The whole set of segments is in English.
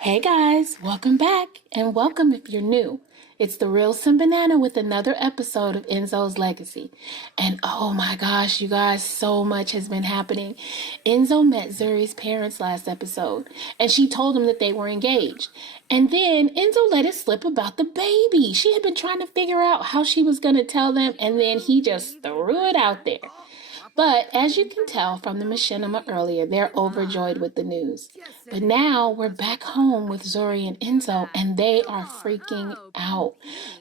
Hey guys, welcome back, and welcome if you're new. It's the Real Sim Banana with another episode of Enzo's Legacy. And oh my gosh, you guys, so much has been happening. Enzo met Zuri's parents last episode, and she told him that they were engaged. And then Enzo let it slip about the baby. She had been trying to figure out how she was going to tell them, and then he just threw it out there. But as you can tell from the machinima earlier, they're overjoyed with the news. But now we're back home with Zuri and Enzo, and they are freaking out.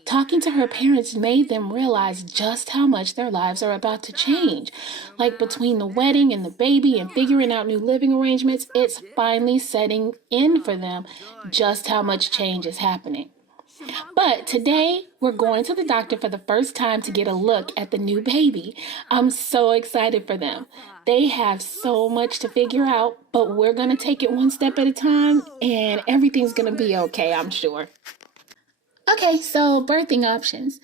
Talking to her parents made them realize just how much their lives are about to change. Like between the wedding and the baby and figuring out new living arrangements, it's finally setting in for them just how much change is happening. But today, we're going to the doctor for the first time to get a look at the new baby. I'm so excited for them. They have so much to figure out, but we're going to take it one step at a time, and everything's going to be okay, I'm sure. Okay, so birthing options.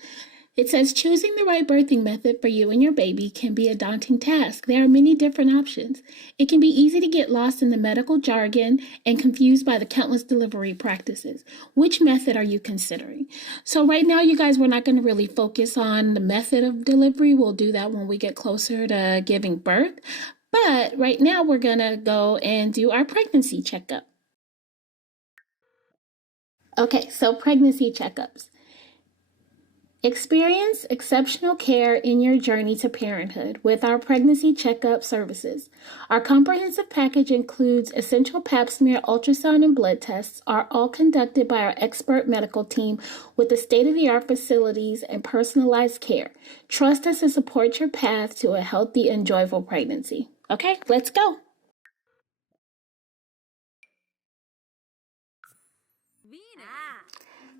It says choosing the right birthing method for you and your baby can be a daunting task. There are many different options. It can be easy to get lost in the medical jargon and confused by the countless delivery practices. Which method are you considering? So right now, you guys, we're not going to really focus on the method of delivery. We'll do that when we get closer to giving birth. But right now, we're going to go and do our pregnancy checkup. Okay, so pregnancy checkups. Experience exceptional care in your journey to parenthood with our pregnancy checkup services. Our comprehensive package includes essential pap smear, ultrasound, and blood tests, are all conducted by our expert medical team with the state-of-the-art facilities and personalized care. Trust us to support your path to a healthy and joyful pregnancy. Okay, let's go.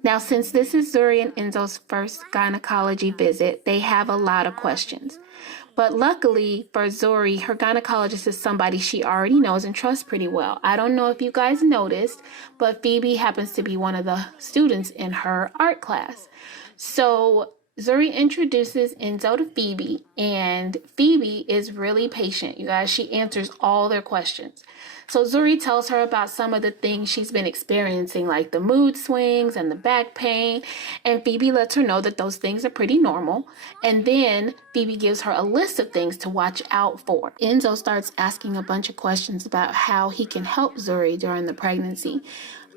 Now, since this is Zuri and Enzo's first gynecology visit, they have a lot of questions. But luckily for Zuri, her gynecologist is somebody she already knows and trusts pretty well. I don't know if you guys noticed, but Phoebe happens to be one of the students in her art class. So Zuri introduces Enzo to Phoebe, and Phoebe is really patient, you guys. She answers all their questions. So Zuri tells her about some of the things she's been experiencing, like the mood swings and the back pain, and Phoebe lets her know that those things are pretty normal. And then Phoebe gives her a list of things to watch out for. Enzo starts asking a bunch of questions about how he can help Zuri during the pregnancy.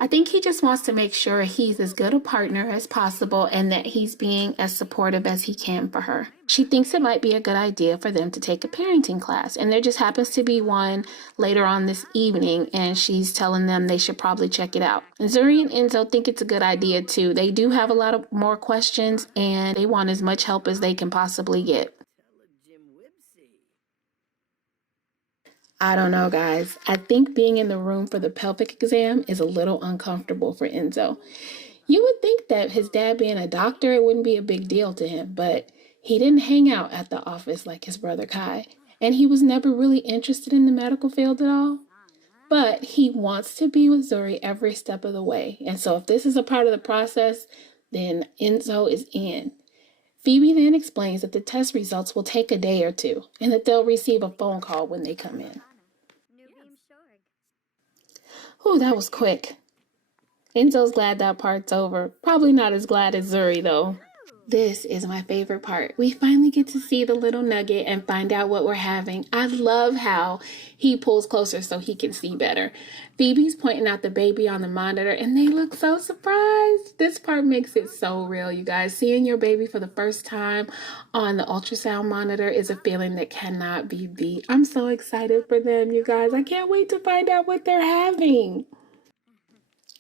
I think he just wants to make sure he's as good a partner as possible and that he's being as supportive as he can for her. She thinks it might be a good idea for them to take a parenting class, and there just happens to be one later on this evening, and she's telling them they should probably check it out. And Zuri and Enzo think it's a good idea too. They do have a lot of more questions, and they want as much help as they can possibly get. I don't know, guys. I think being in the room for the pelvic exam is a little uncomfortable for Enzo. You would think that his dad being a doctor, it wouldn't be a big deal to him, but he didn't hang out at the office like his brother Kai, and he was never really interested in the medical field at all. But he wants to be with Zuri every step of the way, and so if this is a part of the process, then Enzo is in. Phoebe then explains that the test results will take a day or two, and that they'll receive a phone call when they come in. Ooh, that was quick. Enzo's glad that part's over. Probably not as glad as Zuri, though. This is my favorite part. We finally get to see the little nugget and find out what we're having. I love how he pulls closer so he can see better. Phoebe's pointing out the baby on the monitor and they look so surprised. This part makes it so real, you guys. Seeing your baby for the first time on the ultrasound monitor is a feeling that cannot be beat. I'm so excited for them, you guys. I can't wait to find out what they're having.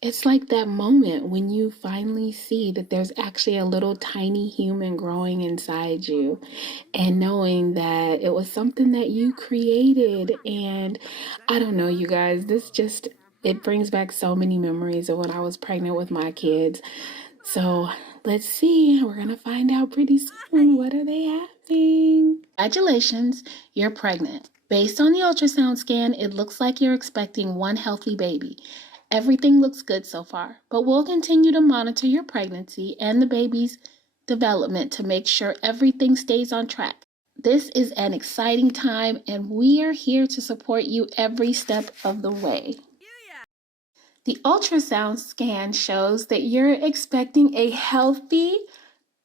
It's like that moment when you finally see that there's actually a little tiny human growing inside you and knowing that it was something that you created. And I don't know, you guys, it brings back so many memories of when I was pregnant with my kids. So let's see. We're going to find out pretty soon. What are they having? Congratulations, you're pregnant. Based on the ultrasound scan, it looks like you're expecting one healthy baby. Everything looks good so far, but we'll continue to monitor your pregnancy and the baby's development to make sure everything stays on track. This is an exciting time, and we are here to support you every step of the way. The ultrasound scan shows that you're expecting a healthy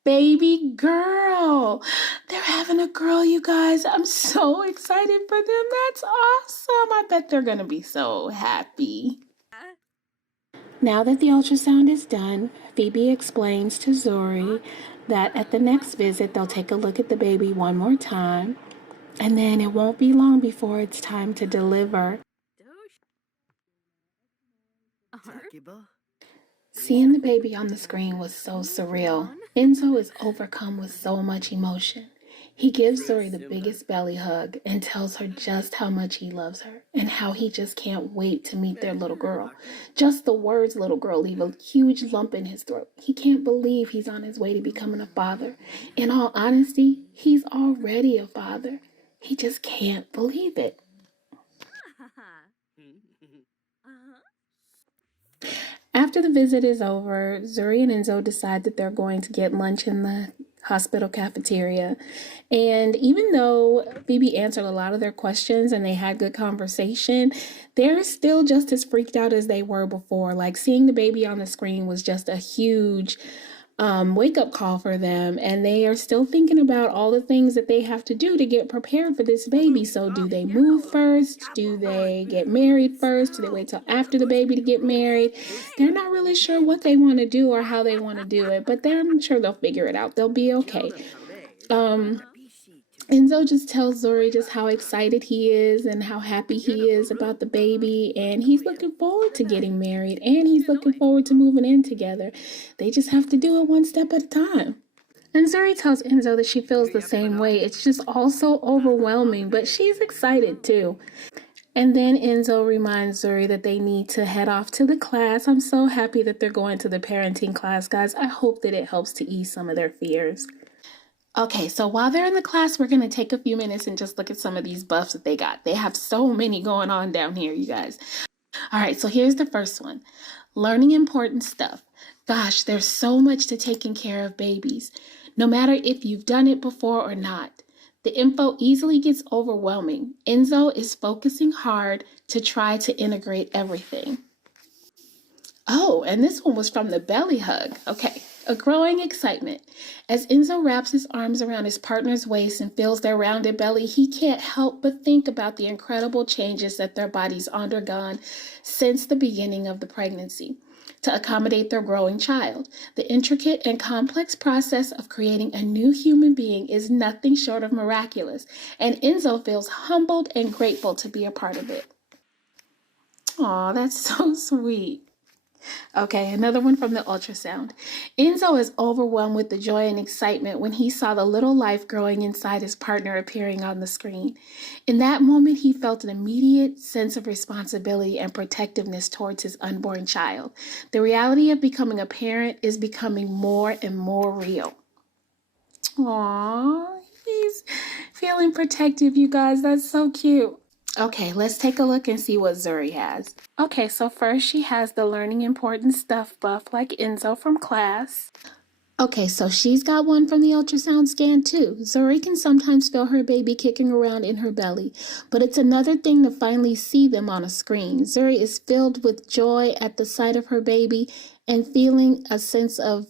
baby girl. They're having a girl, you guys. I'm so excited for them. That's awesome. I bet they're going to be so happy. Now that the ultrasound is done, Phoebe explains to Zuri that at the next visit they'll take a look at the baby one more time, and then it won't be long before it's time to deliver. Seeing the baby on the screen was so surreal. Enzo is overcome with so much emotion. He gives Zuri the biggest belly hug and tells her just how much he loves her and how he just can't wait to meet their little girl. Just the words little girl leave a huge lump in his throat. He can't believe he's on his way to becoming a father. In all honesty, he's already a father. He just can't believe it. After the visit is over, Zuri and Enzo decide that they're going to get lunch in the hospital cafeteria. And even though Phoebe answered a lot of their questions and they had good conversation, they're still just as freaked out as they were before. Like, seeing the baby on the screen was just a huge wake-up call for them, and they are still thinking about all the things that they have to do to get prepared for this baby. So do they move first? Do they get married first? Do they wait till after the baby to get married? They're not really sure what they want to do or how they want to do it, but I'm sure they'll figure it out. They'll be okay. Enzo just tells Zuri just how excited he is and how happy he is about the baby, and he's looking forward to getting married, and he's looking forward to moving in together. They just have to do it one step at a time. And Zuri tells Enzo that she feels the same way. It's just all so overwhelming, but she's excited too. And then Enzo reminds Zuri that they need to head off to the class. I'm so happy that they're going to the parenting class, guys. I hope that it helps to ease some of their fears. Okay, so while they're in the class, we're going to take a few minutes and just look at some of these buffs that they got. They have so many going on down here, you guys. All right, so here's the first one. Learning important stuff. Gosh, there's so much to taking care of babies, no matter if you've done it before or not. The info easily gets overwhelming. Enzo is focusing hard to try to integrate everything. Oh, and this one was from the belly hug. Okay, a growing excitement. As Enzo wraps his arms around his partner's waist and feels their rounded belly, he can't help but think about the incredible changes that their bodies undergone since the beginning of the pregnancy to accommodate their growing child. The intricate and complex process of creating a new human being is nothing short of miraculous, and Enzo feels humbled and grateful to be a part of it. Aw, that's so sweet. Okay, another one from the ultrasound. Enzo is overwhelmed with the joy and excitement when he saw the little life growing inside his partner appearing on the screen. In that moment, he felt an immediate sense of responsibility and protectiveness towards his unborn child. The reality of becoming a parent is becoming more and more real. Aww, he's feeling protective, you guys. That's so cute. Okay, let's take a look and see what Zuri has. Okay, so first she has the learning important stuff buff like Enzo from class. Okay, so she's got one from the ultrasound scan too. Zuri can sometimes feel her baby kicking around in her belly, but it's another thing to finally see them on a screen. Zuri is filled with joy at the sight of her baby and feeling a sense of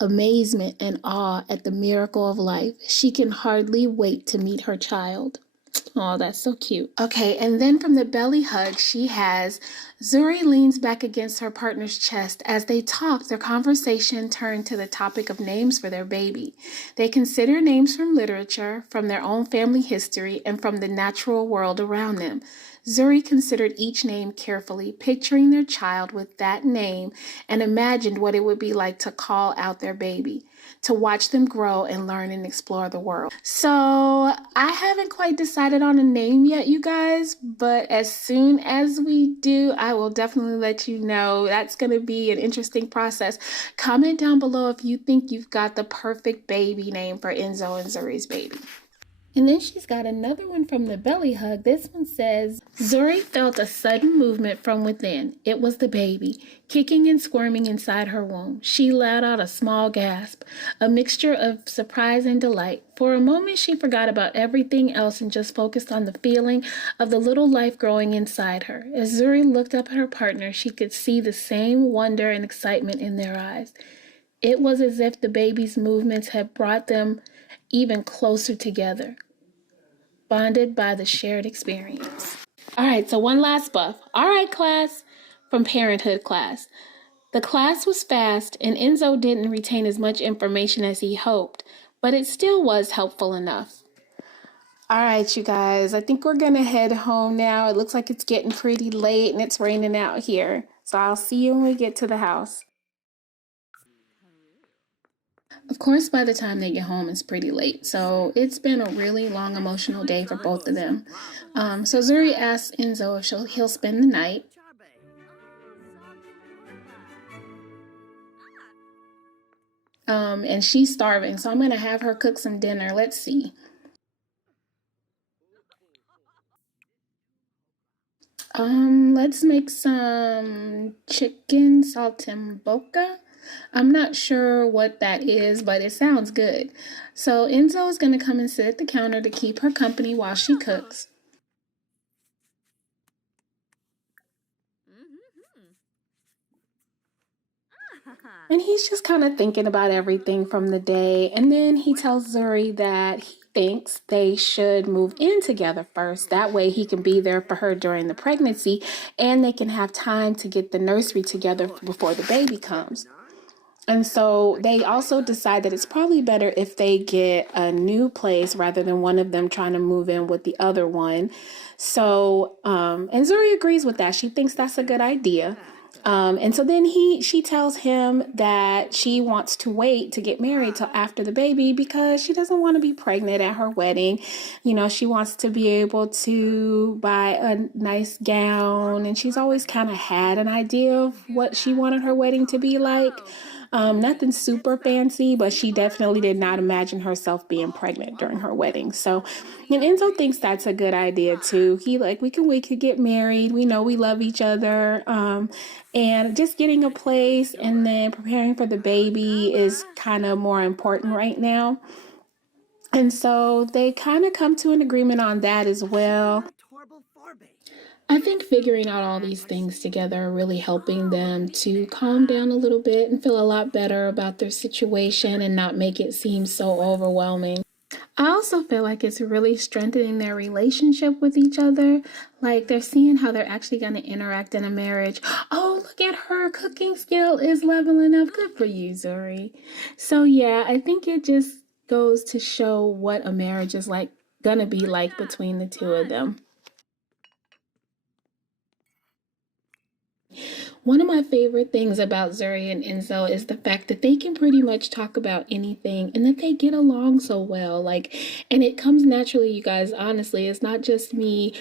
amazement and awe at the miracle of life. She can hardly wait to meet her child. Oh, that's so cute. Okay, and then from the belly hug, she has Zuri leans back against her partner's chest. As they talk, their conversation turned to the topic of names for their baby. They consider names from literature, from their own family history, and from the natural world around them. Zuri considered each name carefully, picturing their child with that name, and imagined what it would be like to call out their baby, to watch them grow and learn and explore the world. So I haven't quite decided on a name yet, you guys, but as soon as we do, I will definitely let you know. That's going to be an interesting process. Comment down below if you think you've got the perfect baby name for Enzo and Zuri's baby. And then she's got another one from the belly hug. This one says, Zuri felt a sudden movement from within. It was the baby, kicking and squirming inside her womb. She let out a small gasp, a mixture of surprise and delight. For a moment, she forgot about everything else and just focused on the feeling of the little life growing inside her. As Zuri looked up at her partner, she could see the same wonder and excitement in their eyes. It was as if the baby's movements had brought them even closer together, bonded by the shared experience. All right, so one last buff. All right, class, from Parenthood class. The class was fast, and Enzo didn't retain as much information as he hoped, but it still was helpful enough. All right, you guys, I think we're gonna head home now. It looks like it's getting pretty late and it's raining out here. So I'll see you when we get to the house. Of course, by the time they get home, it's pretty late. So it's been a really long emotional day for both of them. So Zuri asks Enzo if he'll spend the night. And she's starving, so I'm going to have her cook some dinner. Let's see. Let's make some chicken saltimbocca. I'm not sure what that is, but it sounds good. So Enzo is going to come and sit at the counter to keep her company while she cooks. And he's just kind of thinking about everything from the day. And then he tells Zuri that he thinks they should move in together first. That way he can be there for her during the pregnancy and they can have time to get the nursery together before the baby comes. And so they also decide that it's probably better if they get a new place rather than one of them trying to move in with the other one. So, and Zuri agrees with that. She thinks that's a good idea. And so then she tells him that she wants to wait to get married till after the baby because she doesn't want to be pregnant at her wedding. You know, she wants to be able to buy a nice gown, and she's always kind of had an idea of what she wanted her wedding to be like. Nothing super fancy, but she definitely did not imagine herself being pregnant during her wedding. So, and Enzo thinks that's a good idea too. We can wait to get married. We know we love each other. And just getting a place and then preparing for the baby is kind of more important right now. And so they kind of come to an agreement on that as well. I think figuring out all these things together are really helping them to calm down a little bit and feel a lot better about their situation and not make it seem so overwhelming. I also feel like it's really strengthening their relationship with each other. Like they're seeing how they're actually going to interact in a marriage. Oh, look at her cooking skill is leveling up. Good for you, Zuri. So yeah, I think it just goes to show what a marriage is like gonna be like between the two of them. One of my favorite things about Zuri and Enzo is the fact that they can pretty much talk about anything and that they get along so well. And it comes naturally, you guys, honestly. It's not just me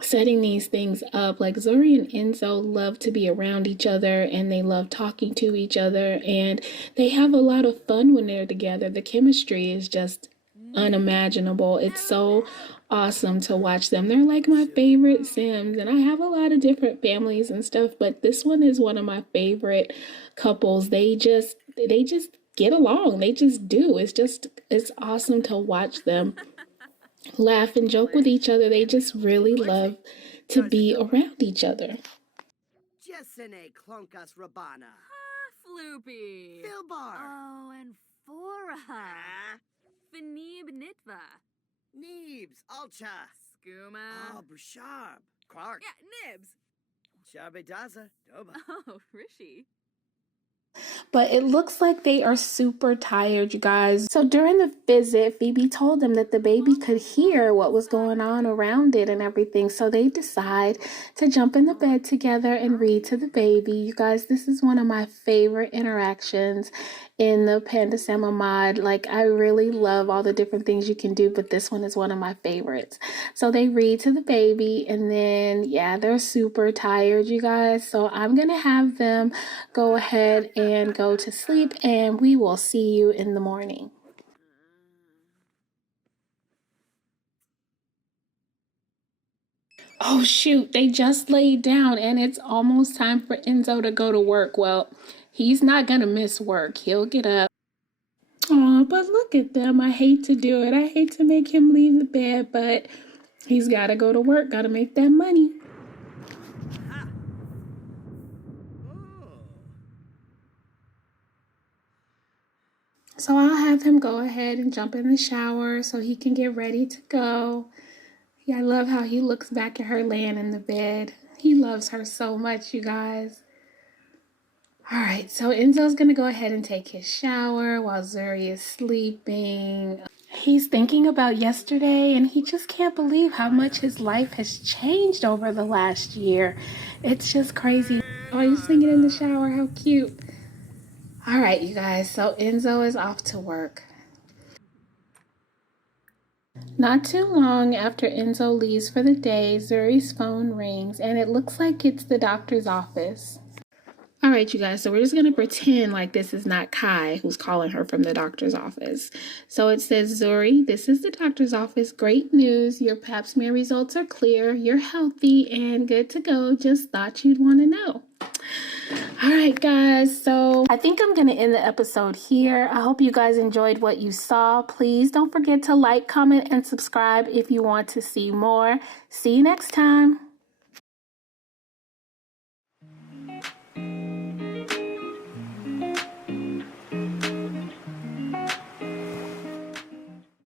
setting these things up. Like Zuri and Enzo love to be around each other and they love talking to each other and they have a lot of fun when they're together. The chemistry is just unimaginable. It's so awesome to watch them. They're like my favorite Sims, and I have a lot of different families and stuff, but this one is one of my favorite couples. They just get along. They just do. It's awesome to watch them laugh and joke with each other. They just really love to be around each other. Floopy. Filbar. Oh, and Fora. Ah. Fanib Nitva. Neebs. Alcha. Skooma. Oh, Busharb. Clark. Yeah, Nibs. Sharbedaza. Doba. Oh, Rishi. But it looks like they are super tired, you guys. So during the visit, Phoebe told them that the baby could hear what was going on around it and everything. So they decide to jump in the bed together and read to the baby. You guys, this is one of my favorite interactions in the Panda Sama mod. Like, I really love all the different things you can do, but this one is one of my favorites. So they read to the baby, and then, yeah, they're super tired, you guys. So I'm going to have them go ahead and go to sleep, and we will see you in the morning. Oh shoot, they just laid down and it's almost time for Enzo to go to work. Well, he's not gonna miss work. He'll get up. Oh, but look at them. I hate to do it. I hate to make him leave the bed, but he's gotta go to work, gotta make that money. So I'll have him go ahead and jump in the shower so he can get ready to go. Yeah, I love how he looks back at her laying in the bed. He loves her so much, you guys. All right, so Enzo's gonna go ahead and take his shower while Zuri is sleeping. He's thinking about yesterday and he just can't believe how much his life has changed over the last year. It's just crazy. Oh, he's singing in the shower, how cute. All right, you guys, so Enzo is off to work. Not too long after Enzo leaves for the day, Zuri's phone rings and it looks like it's the doctor's office. All right, you guys, so we're just going to pretend like this is not Kai who's calling her from the doctor's office. So it says, Zuri, this is the doctor's office. Great news. Your pap smear results are clear. You're healthy and good to go. Just thought you'd want to know. All right, guys, so I think I'm going to end the episode here. I hope you guys enjoyed what you saw. Please don't forget to like, comment, and subscribe if you want to see more. See you next time.